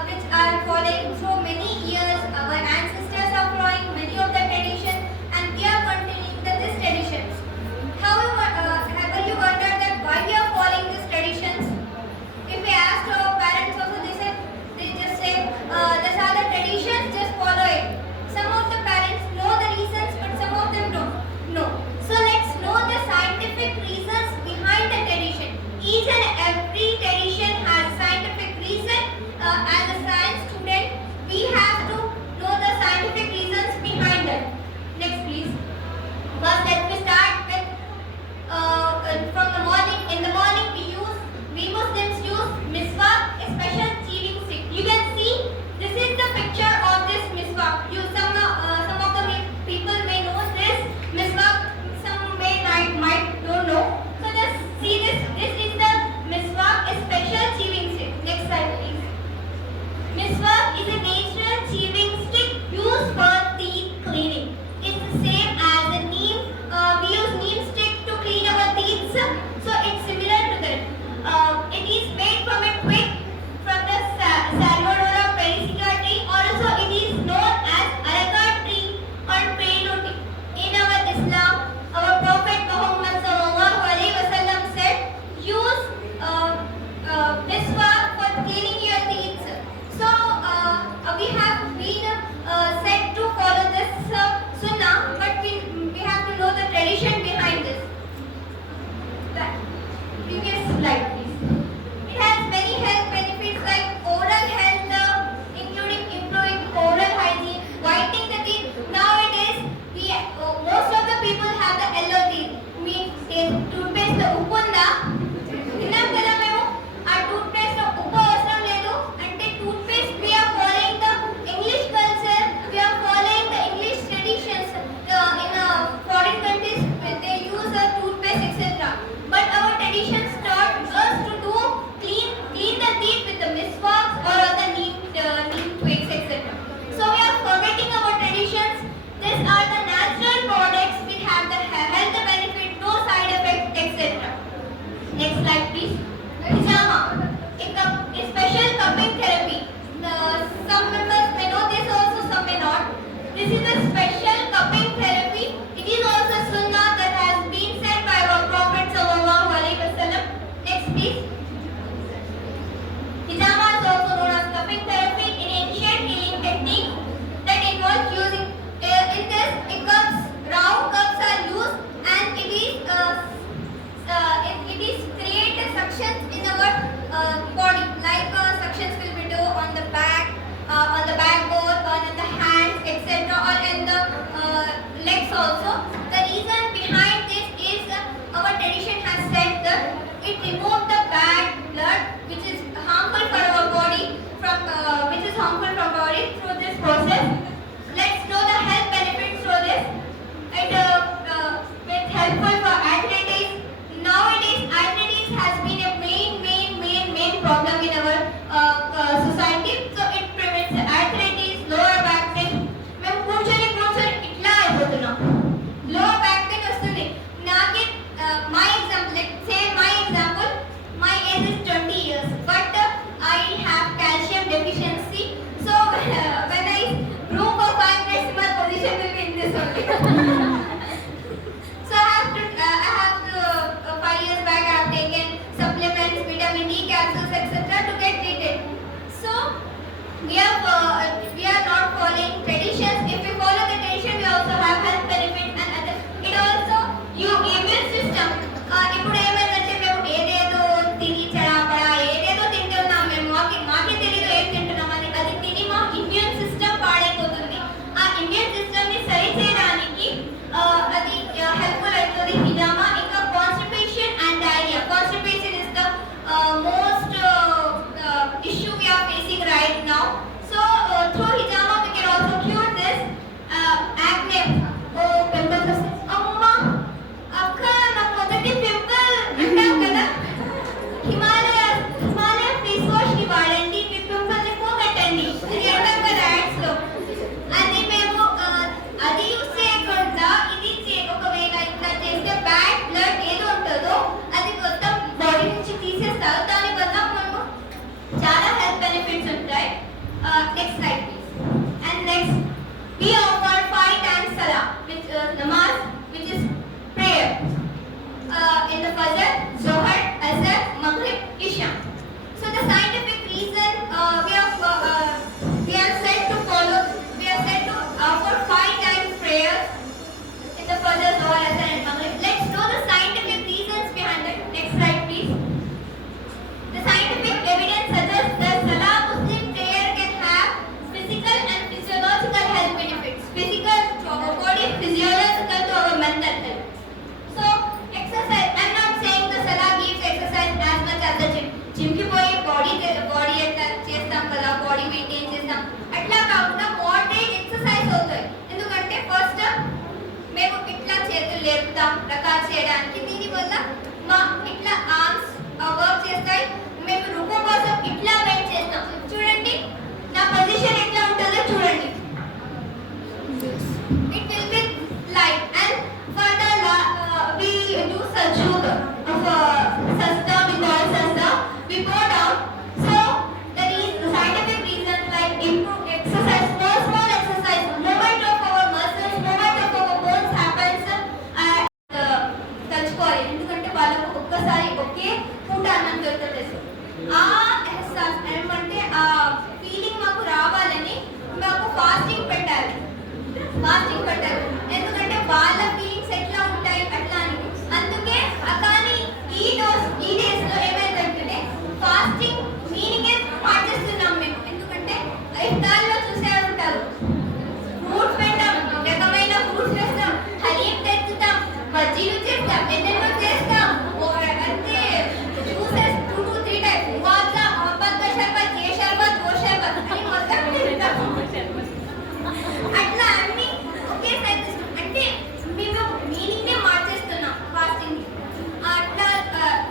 which are following so many years. Our ancestors are following many of the traditions and we are continuing these traditions. However, have you wondered that why we are following these traditions? If we asked our parents పెడతాం రికార్డ్ చేయడానికి. దీనివల్ల మా ఇట్లా arms work చేస్తాయి. మేము రుకు కోసం ఇట్లా బెండ్ చేస్తాం. చూడండి నా పొజిషన్ ఎట్లా ఉంటుందో చూడండి. It will be light and for the we do sajda of sajda, we call sajda, we go down. So there is scientific reasons like improve exercise, small exercise, movement of our muscles, movement of our bones happens తలుచుకోవాలి. ఎందుకంటే వాళ్ళకు ఒక్కసారి ఒకే పూట అన్నం దొరుకుతుంది. ఆ ఎహసాస్ ఏమంటే ఆ ఫీలింగ్ మాకు రావాలని మాకు ఫాస్టింగ్ పెట్టారు. ఎందుకంటే వాళ్ళ ఫీలింగ్స్ ఎట్లా ఉంటాయి అట్లా అని. అందుకే కానీ ఈ డేస్ లో ఏమైందంటే ఫాస్టింగ్ మీనింగే పాటిస్తున్నాం మేము. ఎందుకంటే ఇఫ్తార్లో చూసే ఉంటారు, ఫ్రూట్స్ పెట్టాం, రకమైన ఫ్రూట్స్ వేస్తాం, హలీం తెచ్చుతాం, బజ్జీలు చేస్తాం, ఎన్నెన్నో చేస్తాం, అంటే జ్యూసెస్ 2 to 3 టైప్స్, గులాబ్జా, మొహబ్బత్ కా షర్బత్, ఏ షర్బత్ ఓ షర్బత్ అని మొత్తం తింటాం. అట్లా అన్ని ఒకేసారి అంటే మేము మీనింగ్నే మార్చేస్తున్నాం ఫాస్టింగ్. అట్లా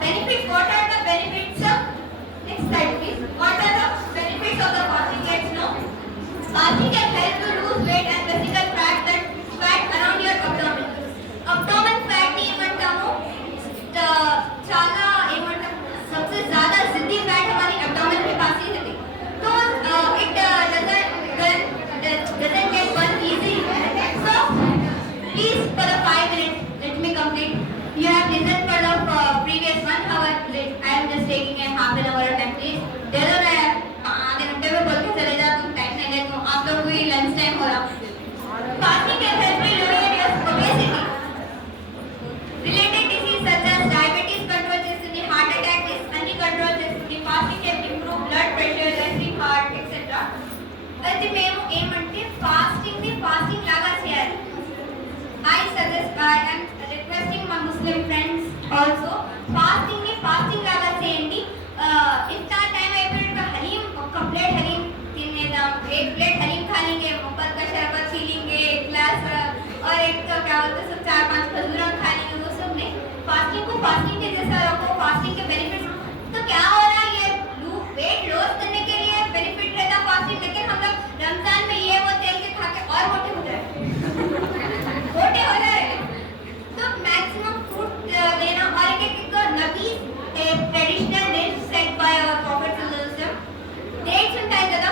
benefits, what are the benefits? Next slide please. What are the benefits of the fasting? Let's know. Fasting can help to lose weight and physical fat around your abdomen. Abdomen fat ని ఏమంటాము? చాలా ఏమంటాము? सबसे ज्यादा जिद्दी फैट हमारी abdomen के पास ही रहती है. तो it doesn't get burned easily. So please for the 5 minutes let me complete. You have listened for the previous 1 hour. I am just taking a half an hour of time please. दे दो ना यार, आधे घंटे में बोल के चले जा, तुम टाइम नहीं लेते हो. आप लोग भी लंच टाइम हो रहा. Fasting can help you lower your obesity. Related disease such as diabetes control చేస్తుంది, heart attack అన్ని కంట్రోల్ చేస్తుంది. Fasting can improve blood pressure, racing heart etc. అయితే మేము ఏమంటే ఫాస్టింగ్ లాగా చేయాలి. I am requesting my Muslim friends also fasting లాగా చేయండి. इफ्तार टाइम అయిపోయాక हलीम, ఒక ప్లేట్ हलीम తినేద్దాం. एक प्लेट हलीम खा लेंगे, मोहब्बत का शरबत पी लेंगे, एक ग्लास और एक क्या बोलते हैं सब 4-5 खजूर खा लेंगे. वो सब नहीं, फास्टिंग को फास्टिंग के जैसा रखो. फास्टिंग के बेनिफिट्स तो क्या हो रहा है, ये वेट लॉस करने के लिए बेनिफिट रहता फास्टिंग. लेकिन हम लोग रमजान में ये वो तेल के खा के और मोटे हो रहे हैं. तो मैक्सिमम फ्रूट लेना. और एक नबी traditional dates set by our prophet सल्लल्लाहु अलैहि वसल्लम. డేట్స్ ఉంటాయి కదా,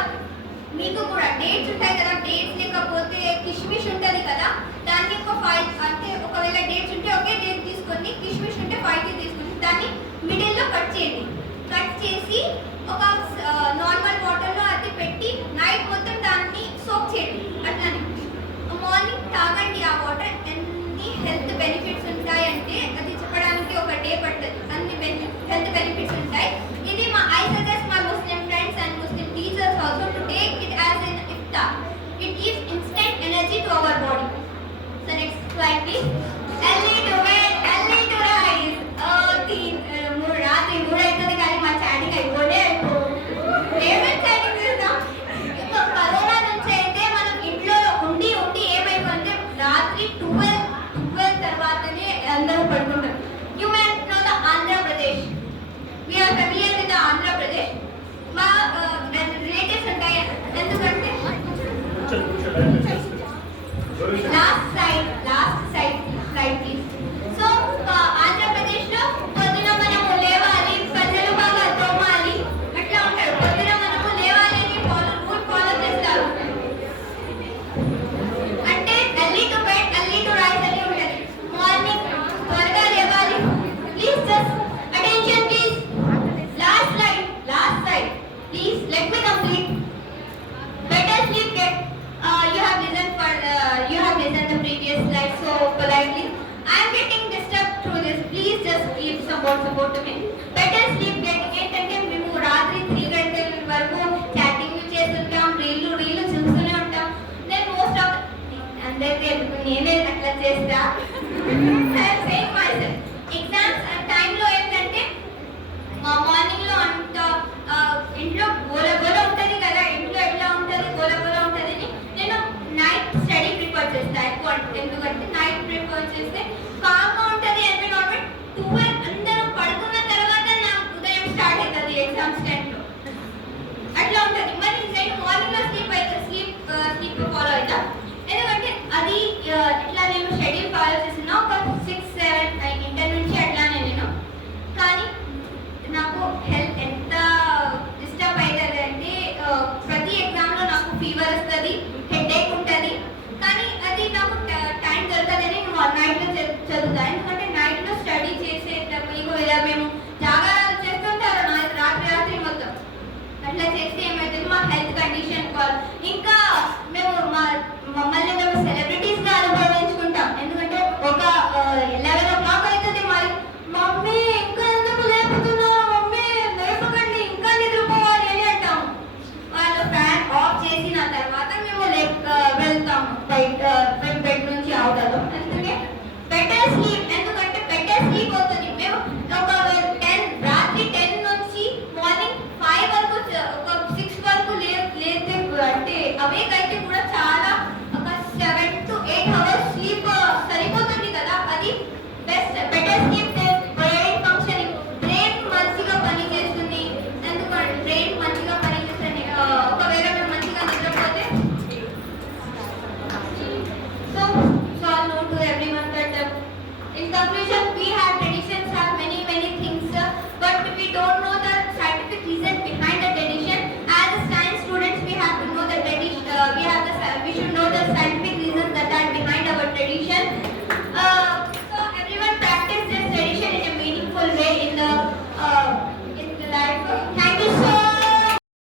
మీకు కూడా డేట్స్ ఉంటాయి కదా. డేట్స్ లేకపోతే కిష్మిష్ ఉంటుంది కదా, దాన్ని ఒక 5 అంటే ఒకవేళ డేట్స్ ఉంటే ఒకే డేట్ తీసుకోండి, కిష్మిష్ ఉంటే 5 తీసుకోండి. దాన్ని మిడిల్లో కట్ చేయండి. కట్ చేసి ఒక నార్మల్ వాటర్లో అది పెట్టి నైట్ మొత్తం దాన్ని సోక్ చేయండి. అట్లానే మార్నింగ్ తాగండి ఆ వాటర్. ఎన్ని హెల్త్ బెనిఫిట్స్ ఉంటాయంటే అది చెప్పడానికి ఒక డే పడుతుంది. అన్ని హెల్త్ బెనిఫిట్స్ ఉంటాయి. ఇది I suggest my Muslim friends and Muslim teachers also to take it as an iftar. It gives instant energy to our body. So next slide please. Early to bed, early to rise. రాత్రి 3 అవుతుంది కానీ మా చాటింగ్ అయిపోలే. ఏమేమి చాటింగ్ చేస్తాం? ఇంకా కరోనా నుంచి అయితే మనం ఇంట్లో ఉండి ఏమైపోయిందంటే రాత్రి 12 తర్వాతనే అందరూ పడుకుంటారు. You may know the Andhra Pradesh. We are familiar with the Andhra Pradesh. మా రిలేటివ్స్ ఉంటాయి. ఎందుకంటే లాస్ట్ సైడ్ ప్లీజ్. సో ఆంధ్రప్రదేశ్లో పొద్దున మనము లేవాలి, ప్రజలు బాగా తోమాలి, అట్లా ఉంటారు. పొద్దున మనము లేవాలి అని రూల్ ఫాలో చేస్తారు. అంటే early to bed, early to rise అని ఉంటుంది. మార్నింగ్ త్వరగా లేవాలి. Please just attention please. Last slide please let me complete. Better sleep get you have listened the previous slide so politely. I am getting disturbed through this. Please just give support to me. Better sleep get ఏంటంటే మేము రాత్రి 3 గంటల వరకు చాటింగ్ చేస్తుంటాం, రీలు చూస్తూనే ఉంటాం. నేను most of అందరికీ నేనే అట్లా చేస్తా. Same myself. ఎగ్జామ్స్ టైంలో ఏంటంటే మార్నింగ్ లో అంత ఇంట్లో గోల ఉంటుంది కదా, ఇంట్లో ఎట్లా ఉంటుంది గోల ఉంటుందని నేను నైట్ స్టడీ ప్రిఫర్ చేస్తాను ఎక్కువ. ఎందుకంటే నైట్ ప్రిఫర్ చేస్తే కామ్ ఉంటుంది. మరి నేను మార్నింగ్ లో స్లీప్ ఫాలో అవుతా. ఎందుకంటే అది ఇట్లా నేను షెడ్యూల్ ఫాలో చేస్తున్నా ఒక 6-7 ఇంటర్ నుంచి అట్లానే నేను. కానీ నాకు హెల్త్ ఎంత డిస్టర్బ్ అవుతుంది అంటే ప్రతి ఎగ్జామ్లో నాకు ఫీవర్ వస్తుంది, హెడేక్ ఉంటుంది. కానీ అది నాకు టైం దొరకదని నేను నైట్లో చదువుతాను. ఎందుకంటే నైట్లో స్టడీ చేసేటప్పుడు మేము జాగారాలు చేస్తుంటారు రాత్రి మొత్తం. అట్లా చేస్తే ఏమవుతుంది, మా హెల్త్ కండిషన్ ఇంకా మమ్మల్ని మేము సెలబ్రిటీస్గా అనుభవించుకుంటాం. ఎందుకంటే ఒక 11 o'clock అవుతుంది, మమ్మీ ఇంకా ఎందుకు లేపుతున్నావు, మమ్మీ లేపకండి ఇంకా నిద్రపోవాలి అని అంటాము. వాళ్ళు ఫ్యాన్ ఆఫ్ చేసిన తర్వాత మేము వెళ్తాము బయట